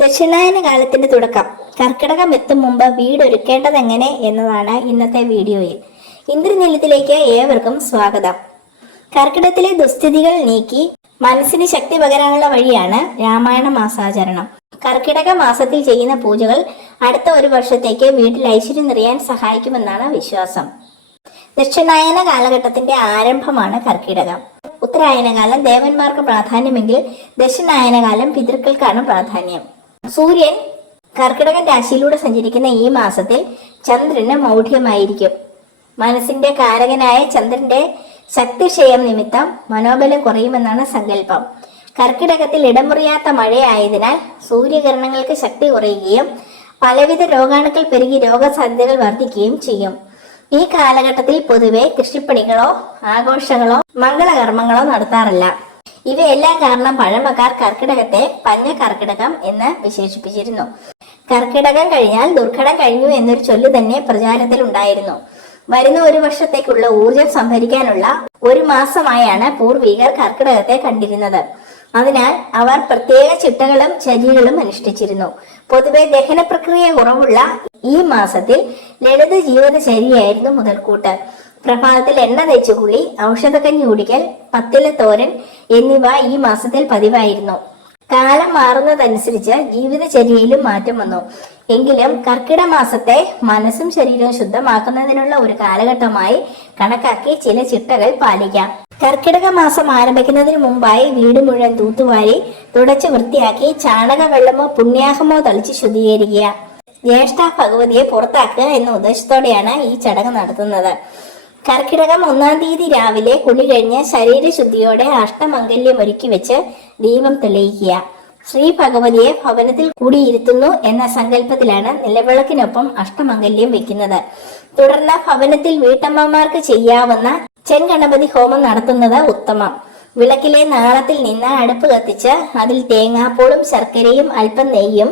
ദക്ഷിണായന കാലത്തിന്റെ തുടക്കം. കർക്കിടകം എത്തും മുമ്പ് വീട് ഒരുക്കേണ്ടത് എങ്ങനെ എന്നതാണ് ഇന്നത്തെ വീഡിയോയിൽ. ഇന്ദ്രനീലത്തിലേക്ക് ഏവർക്കും സ്വാഗതം. കർക്കിടത്തിലെ ദുസ്ഥിതികൾ നീക്കി മനസ്സിന് ശക്തി പകരാനുള്ള വഴിയാണ് രാമായണ മാസാചരണം. കർക്കിടക മാസത്തിൽ ചെയ്യുന്ന പൂജകൾ അടുത്ത ഒരു വർഷത്തേക്ക് വീട്ടിൽ ഐശ്വര്യം നിറയാൻ സഹായിക്കുമെന്നാണ് വിശ്വാസം. ദക്ഷിണായന കാലഘട്ടത്തിന്റെ ആരംഭമാണ് കർക്കിടകം. ഉത്തരായനകാലം ദേവന്മാർക്ക് പ്രാധാന്യമെങ്കിൽ ദക്ഷിണായനകാലം പിതൃക്കൾക്കാണ് പ്രാധാന്യം. സൂര്യൻ കർക്കിടകൻ രാശിയിലൂടെ സഞ്ചരിക്കുന്ന ഈ മാസത്തിൽ ചന്ദ്രന് മൗഢ്യമായിരിക്കും. മനസ്സിന്റെ കാരകനായ ചന്ദ്രന്റെ ശക്തിക്ഷയം നിമിത്തം മനോബലം കുറയുമെന്നാണ് സങ്കല്പം. കർക്കിടകത്തിൽ ഇടമുറിയാത്ത മഴയായതിനാൽ സൂര്യകിരണങ്ങൾക്ക് ശക്തി കുറയുകയും പലവിധ രോഗാണുക്കൾ പെരുകി രോഗസാധ്യതകൾ വർദ്ധിക്കുകയും ചെയ്യും. ഈ കാലഘട്ടത്തിൽ പൊതുവെ കൃഷിപ്പണികളോ ആഘോഷങ്ങളോ മംഗളകർമ്മങ്ങളോ നടത്താറില്ല. ഇവയെല്ലാം കാരണം പഴമക്കാർ കർക്കിടകത്തെ പഞ്ഞ കർക്കിടകം എന്ന് വിശേഷിപ്പിച്ചിരുന്നു. കർക്കിടകം കഴിഞ്ഞാൽ ദുർഘടം കഴിഞ്ഞു എന്നൊരു ചൊല്ല് തന്നെ പ്രചാരത്തിൽ ഉണ്ടായിരുന്നു വരുന്ന ഒരു വർഷത്തേക്കുള്ള ഊർജം സംഭരിക്കാനുള്ള ഒരു മാസമായാണ് പൂർവീകർ കർക്കിടകത്തെ കണ്ടിരുന്നത്. അതിനാൽ അവർ പ്രത്യേക ചിട്ടകളും ചര്യകളും അനുഷ്ഠിച്ചിരുന്നു. പൊതുവെ ദഹന പ്രക്രിയ കുറവുള്ള ഈ മാസത്തിൽ ലളിത ജീവിതചര്യയായിരുന്നു മുതൽക്കൂട്ട്. പ്രഭാതത്തിൽ എണ്ണ തേച്ചു കുളി ഔഷധക്കഞ്ഞി കുടിക്കൽ പത്തില തോരൻ എന്നിവ ഈ മാസത്തിൽ പതിവായിരുന്നു. കാലം മാറുന്നതനുസരിച്ച് ജീവിതചര്യയിലും മാറ്റം വന്നു. എങ്കിലും കർക്കിട മാസത്തെ മനസ്സും ശരീരവും ശുദ്ധമാക്കുന്നതിനുള്ള ഒരു കാലഘട്ടമായി കണക്കാക്കി ചില ചിട്ടകൾ പാലിക്കാം. കർക്കിടക മാസം ആരംഭിക്കുന്നതിന് മുമ്പായി വീട് മുഴുവൻ തൂത്തുവാരി തുടച്ച് വൃത്തിയാക്കി ചാണക വെള്ളമോ പുണ്യാഹമോ തളിച്ച് ശുദ്ധീകരിക്കുക. ജ്യേഷ്ഠ ഭഗവതിയെ പുറത്താക്കുക എന്ന ഉദ്ദേശത്തോടെയാണ് ഈ ചടങ്ങ് നടത്തുന്നത്. കർക്കിടകം ഒന്നാം തീയതി രാവിലെ കുളി കഴിഞ്ഞ് ശരീരശുദ്ധിയോടെ അഷ്ടമംഗല്യം ഒരുക്കി വെച്ച് ദീപം തെളിയിക്കുക. ശ്രീ ഭഗവതിയെ ഭവനത്തിൽ കൂടിയിരുത്തുന്നു എന്ന സങ്കല്പത്തിലാണ് നിലവിളക്കിനൊപ്പം അഷ്ടമംഗല്യം വെക്കുന്നത്. തുടർന്ന് ഭവനത്തിൽ വീട്ടമ്മമാർക്ക് ചെയ്യാവുന്ന ചെങ്കണപതി ഹോമം നടത്തുന്നത് ഉത്തമം. വിളക്കിലെ നാളത്തിൽ നിന്ന് അടുപ്പ് കത്തിച്ച് അതിൽ തേങ്ങാപ്പൂളും ശർക്കരയും അല്പം നെയ്യും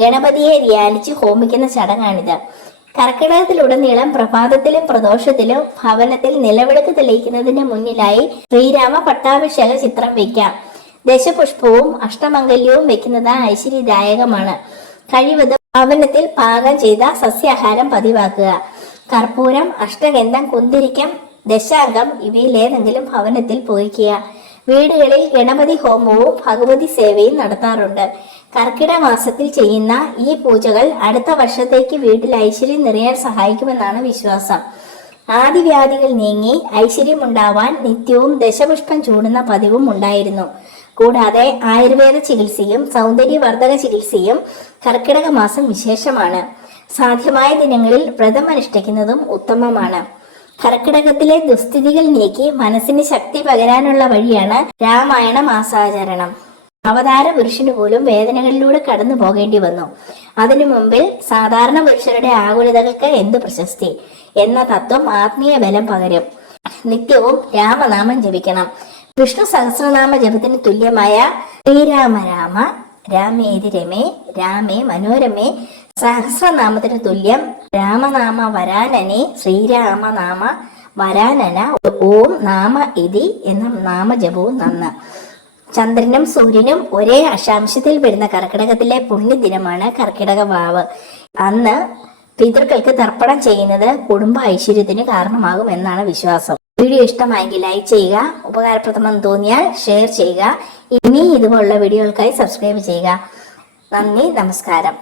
ഗണപതിയെ ധ്യാനിച്ച് ഹോമിക്കുന്ന ചടങ്ങാണിത്. കർക്കിടകത്തിലുടനീളം പ്രഭാതത്തിലും പ്രദോഷത്തിലും ഭവനത്തിൽ നിലവിളക്ക് തെളിയിക്കുന്നതിന് മുന്നിലായി ശ്രീരാമ പട്ടാഭിഷേക ചിത്രം വയ്ക്കാം ദശപുഷ്പവും അഷ്ടമംഗല്യവും വെക്കുന്നത് ഐശ്വര്യദായകമാണ്. കഴിവതും ഭവനത്തിൽ പാകം ചെയ്ത സസ്യാഹാരം പതിവാക്കുക. കർപ്പൂരം അഷ്ടഗന്ധം കുന്തിരിക്കം ദശാംഗം ഇവയിലേതെങ്കിലും ഭവനത്തിൽ പൂജിക്കുക. വീടുകളിൽ ഗണപതി ഹോമവും ഭഗവതി സേവയും നടത്താറുണ്ട്. കർക്കിടക മാസത്തിൽ ചെയ്യുന്ന ഈ പൂജകൾ അടുത്ത വർഷത്തേക്ക് വീട്ടിൽ ഐശ്വര്യം നിറയാൻ സഹായിക്കുമെന്നാണ് വിശ്വാസം. ആദിവ്യാധികൾ നീങ്ങി ഐശ്വര്യം ഉണ്ടാവാൻ നിത്യവും ദശപുഷ്പം ചൂടുന്ന പതിവും ഉണ്ടായിരുന്നു. കൂടാതെ ആയുർവേദ ചികിത്സയും സൗന്ദര്യവർദ്ധക ചികിത്സയും കർക്കിടക മാസം വിശേഷമാണ്. സാധ്യമായ ദിനങ്ങളിൽ വ്രതം അനുഷ്ഠിക്കുന്നതും ഉത്തമമാണ്. കർക്കിടകത്തിലെ ദുസ്ഥിതികൾ നീക്കി മനസ്സിന് ശക്തി പകരാനുള്ള വഴിയാണ് രാമായണ മാസാചരണം. അവതാര പുരുഷന് പോലും വേദനകളിലൂടെ കടന്നു പോകേണ്ടി വന്നു. അതിനു മുമ്പിൽ സാധാരണ പുരുഷരുടെ ആകുലതകൾക്ക് എന്ത് പ്രശസ്തി? എന്ന തത്വം ആത്മീയ ബലം പകരും. നിത്യവും രാമനാമം ജപിക്കണം. വിഷ്ണു സഹസ്രനാമ ജപത്തിന് തുല്യമായ ശ്രീരാമ രാമ രാമേതി രമേ രാമേ മനോരമേ സഹസ്രനാമത്തിന് തുല്യം രാമനാമ വരാനനെ ശ്രീരാമനാമ വരാനന ഓം നാമ ഇതി എന്ന നാമജപവും നന്ന്. ചന്ദ്രനും സൂര്യനും ഒരേ അശാംശത്തിൽ വരുന്ന കർക്കിടകത്തിലെ പുണ്യദിനമാണ് കർക്കിടക വാവ് അന്ന് പിതൃക്കൾക്ക് തർപ്പണം ചെയ്യുന്നത് കുടുംബ ഐശ്വര്യത്തിന് കാരണമാകും എന്നാണ് വിശ്വാസം. വീഡിയോ ഇഷ്ടമായെങ്കിൽ ലൈക്ക് ചെയ്യുക ഉപകാരപ്രദമെന്ന് തോന്നിയാൽ ഷെയർ ചെയ്യുക. ഇനി ഇതുപോലുള്ള വീഡിയോകൾക്കായി സബ്സ്ക്രൈബ് ചെയ്യുക. നന്ദി നമസ്കാരം.